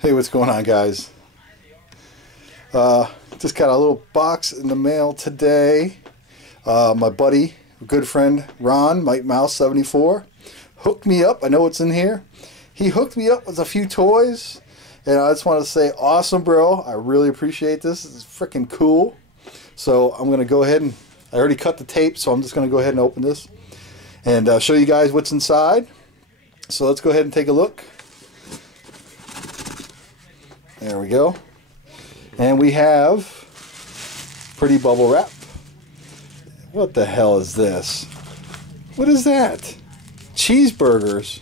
Hey, what's going on, guys? Just got a little box in the mail today. My buddy, good friend Ron, MIGHTMOUSE74, hooked me up. I know what's in here. He hooked me up with a few toys, and I just want to say, awesome, bro. I really appreciate this. This is freaking cool. So I'm going to go ahead and, I already cut the tape, so I'm just going to go ahead and open this and show you guys what's inside. So let's go ahead and take a look. There we go. And we have pretty bubble wrap. What the hell is this? What is that? Cheeseburgers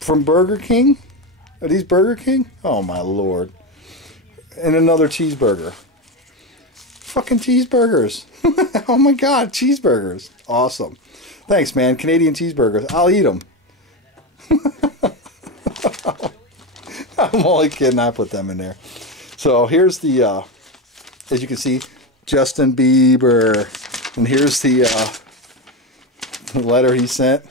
from Burger King? Are these Burger King? Oh my lord. And another cheeseburger. Fucking cheeseburgers. Oh my god, cheeseburgers. Awesome. Thanks, man. Canadian cheeseburgers. I'll eat them. I'm only kidding. I put them in there. So here's the, as you can see, Justin Bieber. And here's the letter he sent. It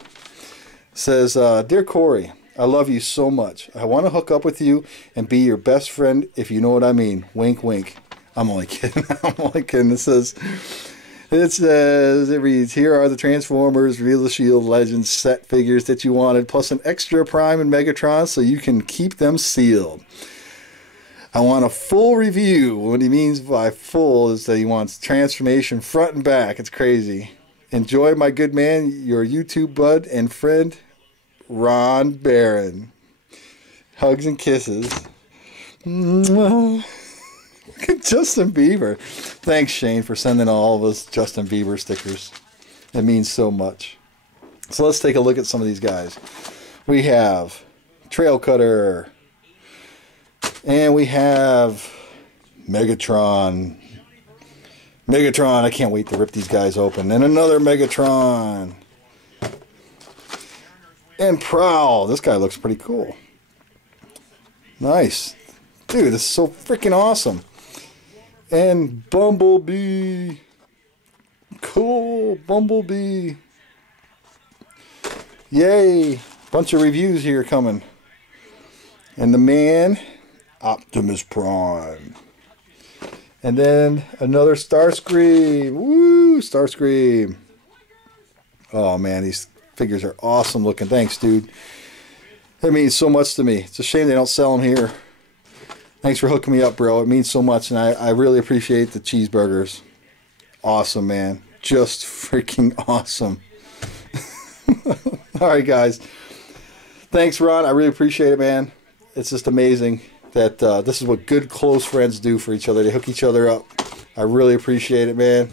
says, Dear Corey, I love you so much. I want to hook up with you and be your best friend, if you know what I mean. Wink, wink. I'm only kidding. I'm only kidding. It reads, here are the Transformers, Reveal the Shield, Legends set figures that you wanted, plus an extra Prime and Megatron so you can keep them sealed. I want a full review. What he means by full is that he wants transformation front and back. It's crazy. Enjoy, my good man, your YouTube bud and friend, Ron Barron. Hugs and kisses. Mwah. Look at Justin Bieber. Thanks, Shane, for sending all of us Justin Bieber stickers. It means so much. So let's take a look at some of these guys. We have Trail Cutter. And we have Megatron. Megatron. I can't wait to rip these guys open. And another Megatron. And Prowl. This guy looks pretty cool. Nice. Dude, this is so freaking awesome. And Bumblebee. Cool. Bumblebee. Yay. Bunch of reviews here coming. And the man, Optimus Prime. And then another Starscream. Woo, Starscream. Oh man, these figures are awesome looking. Thanks, dude. That means so much to me. It's a shame they don't sell them here. Thanks for hooking me up, bro. It means so much, and I really appreciate the cheeseburgers. Awesome, man. Just freaking awesome. All right, guys. Thanks, Ron. I really appreciate it, man. It's just amazing that this is what good, close friends do for each other. They hook each other up. I really appreciate it, man.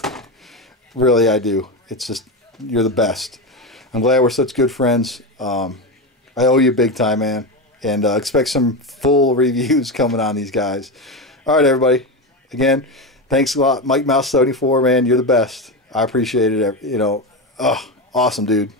Really, I do. It's just, you're the best. I'm glad we're such good friends. I owe you big time, man. And expect some full reviews coming on these guys. All right, everybody. Again, thanks a lot. MIGHTMOUSE74, man. You're the best. I appreciate it. You know, awesome, dude.